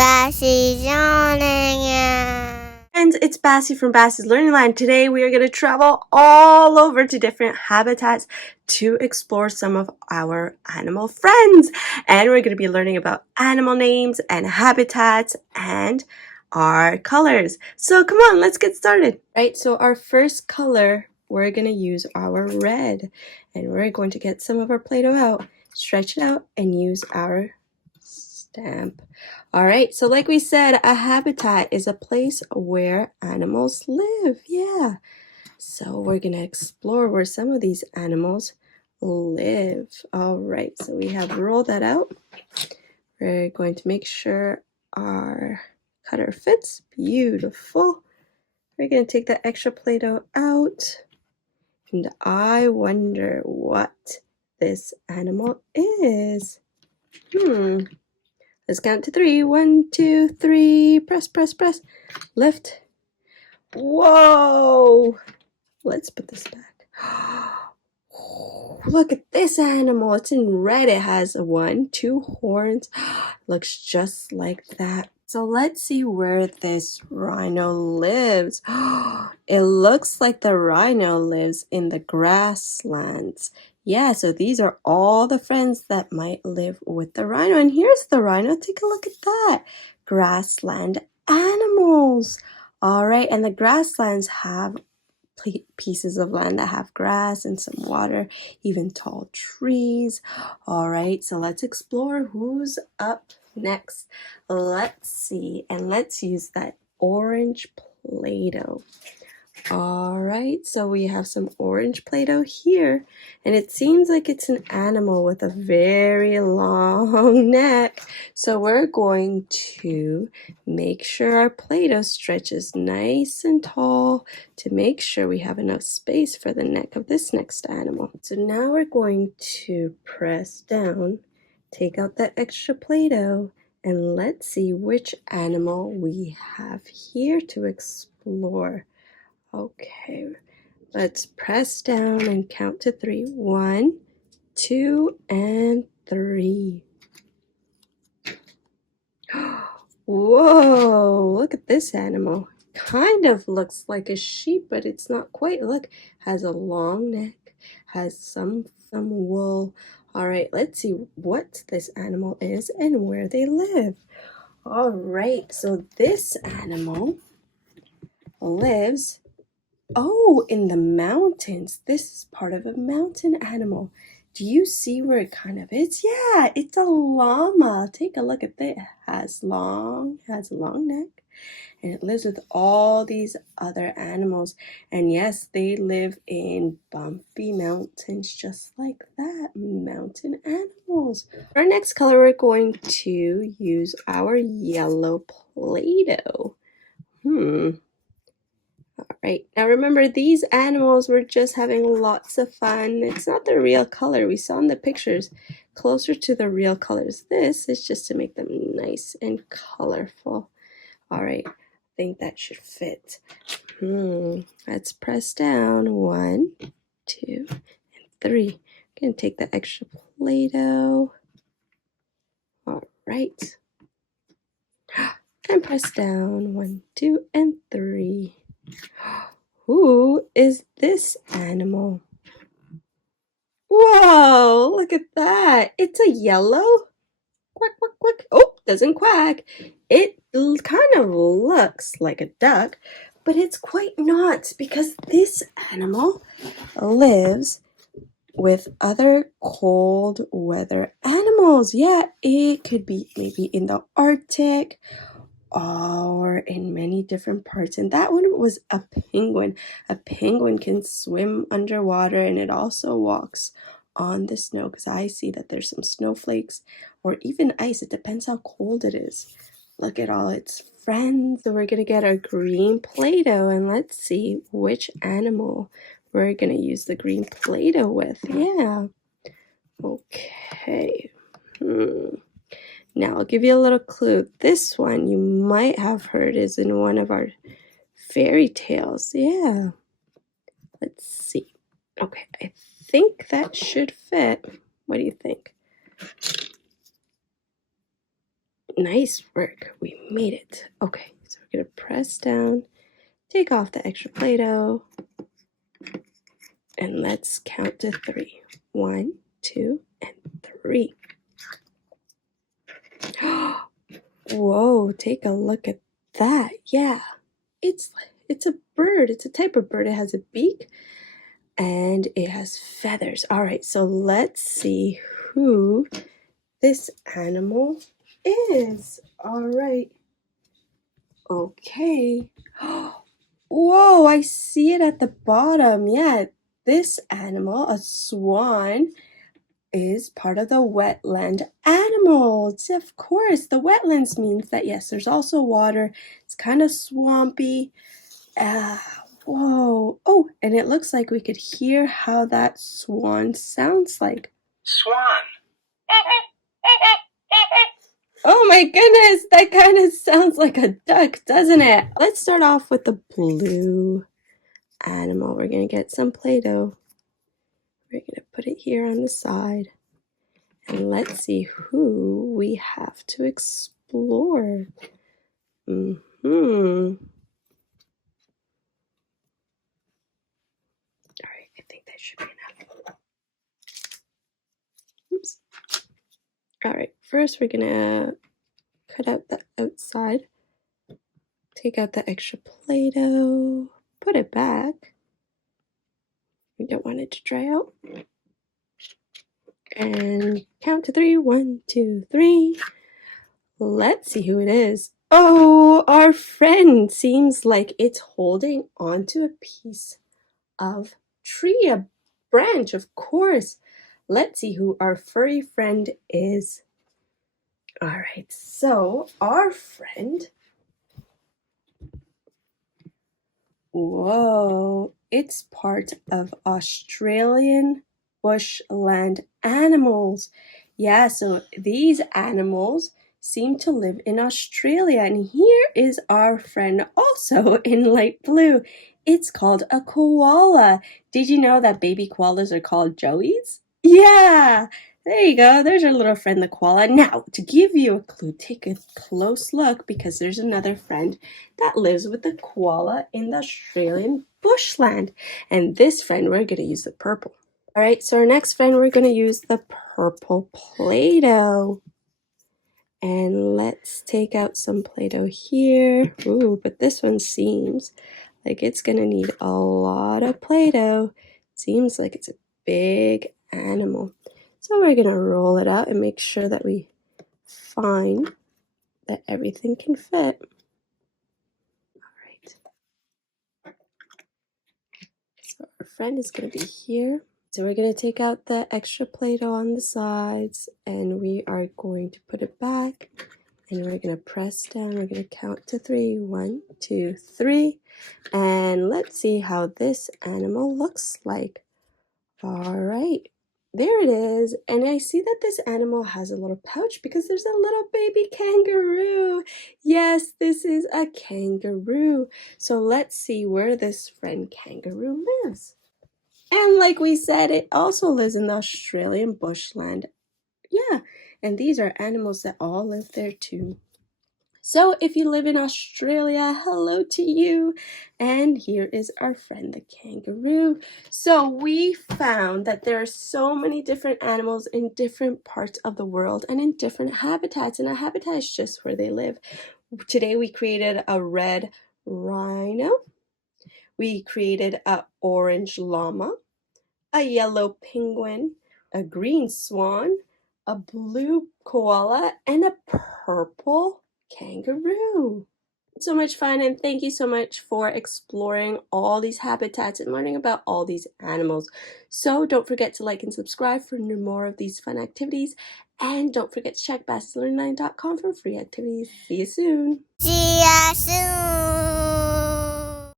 Bassy's yawning again. Friends, it's Bassy from Bassy's Learning Land. Today we are going to travel all over to different habitats to explore some of our animal friends. And we're going to be learning about animal names and habitats and our colors. So come on, let's get started. Right, so our first color, we're going to use our red. And we're going to get some of our Play-Doh out, stretch it out, and use our stamp. All right, so like we said, a habitat is a place where animals live. Yeah. So we're going to explore where some of these animals live. All right, so we have rolled that out. We're going to make sure our cutter fits. Beautiful. We're going to take that extra Play-Doh out. And I wonder what this animal is. Let's count to 3. 1, 2, 3. Press, press, press. Lift. Whoa! Let's put this back. Look at this animal. It's in red. It has 1, 2 horns. Looks just like that. So let's see where this rhino lives. It looks like the rhino lives in the grasslands. Yeah, so these are all the friends that might live with the rhino. And here's the rhino. Take a look at that. Grassland animals. All right, and the grasslands have pieces of land that have grass and some water, even tall trees. All right, so let's explore who's up next. Let's see, and let's use that orange Play-Doh. All right, so we have some orange Play-Doh here, and it seems like it's an animal with a very long neck. So we're going to make sure our Play-Doh stretches nice and tall to make sure we have enough space for the neck of this next animal. So now we're going to press down, take out that extra Play-Doh, and let's see which animal we have here to explore. Okay, let's press down and count to 3. 1, 2, and 3. Whoa, look at this animal. Kind of looks like a sheep, but it's not quite. Look, has a long neck, has some wool. All right, let's see what this animal is and where they live. All right, so this animal lives in the mountains. This is part of a mountain animal. Do you see where it kind of is? Yeah, it's a llama. Take a look at that. It has a long neck, and it lives with all these other animals. And yes, they live in bumpy mountains just like that. Mountain animals. For our next color, we're going to use our yellow Play-Doh. All right, now remember, these animals were just having lots of fun. It's not the real color we saw in the pictures, closer to the real colors. This is just to make them nice and colorful. All right, I think that should fit. Let's press down. 1, 2, and 3. I'm gonna take the extra Play-Doh. All right, and press down. 1, 2, and 3. Who is this animal? Whoa, look at that. It's a yellow. Quack, quack, quack. Oh, doesn't quack. It kind of looks like a duck, but it's quite not, because this animal lives with other cold weather animals. Yeah, it could be maybe in the Arctic or in many different parts. And that one was a penguin. A penguin can swim underwater, and it also walks on the snow, because I see that there's some snowflakes or even ice. It depends how cold it is. Look at all its friends. So we're gonna get our green Play-Doh, and let's see which animal we're gonna use the green Play-Doh with. Yeah. Okay. Now, I'll give you a little clue. This one you might have heard is in one of our fairy tales. Yeah. Let's see. Okay, I think that should fit. What do you think? Nice work. We made it. Okay, so we're going to press down, take off the extra Play-Doh, and let's count to 3. 1, 2, and 3. Whoa, take a look at that. Yeah, it's a bird. It's a type of bird. It has a beak and it has feathers. All right, so let's see who this animal is. All right. Okay. Whoa, I see it at the bottom. Yeah, this animal, a swan, is part of the wetland animals. Of course, the wetlands means that, yes, there's also water. It's kind of swampy. Whoa. Oh, and it looks like we could hear how that swan sounds like. Swan. Oh my goodness, that kind of sounds like a duck, doesn't it? Let's start off with the blue animal. We're going to get some Play-Doh. We're going to put it here on the side. And let's see who we have to explore. All right, I think that should be enough. Oops. All right, first we're gonna cut out the outside, take out the extra Play-Doh, put it back. We don't want it to dry out. And count to 3. 1, 2, 3. Let's see who it is. Oh, our friend seems like it's holding onto a piece of tree, a branch, of course. Let's see who our furry friend is. All right, so our friend, whoa, it's part of Australian bushland animals. Yeah, so these animals seem to live in Australia, and here is our friend also in light blue. It's called a koala. Did you know that baby koalas are called joeys? Yeah, there you go. There's our little friend, the koala. Now, to give you a clue, take a close look because there's another friend that lives with the koala in the Australian bushland. And this friend, we're going to use the purple. All right, so our next friend, we're going to use the purple Play-Doh. And let's take out some Play-Doh here. Ooh, but this one seems like it's going to need a lot of Play-Doh. Seems like it's a big animal. So we're going to roll it out and make sure that we find that everything can fit. All right. So our friend is going to be here. So we're going to take out the extra Play-Doh on the sides and we are going to put it back and we're going to press down. We're going to count to 3. 1, 2, 3. And let's see how this animal looks like. All right. There it is. And I see that this animal has a little pouch because there's a little baby kangaroo. Yes, this is a kangaroo. So let's see where this friend kangaroo lives. And like we said, it also lives in the Australian bushland. Yeah, and these are animals that all live there too. So if you live in Australia, hello to you. And here is our friend, the kangaroo. So we found that there are so many different animals in different parts of the world and in different habitats. And a habitat is just where they live. Today we created a red rhino. We created an orange llama, a yellow penguin, a green swan, a blue koala, and a purple kangaroo. So much fun, and thank you so much for exploring all these habitats and learning about all these animals. So don't forget to like and subscribe for more of these fun activities, and don't forget to check basslearning9.com for free activities. See you soon. See ya soon.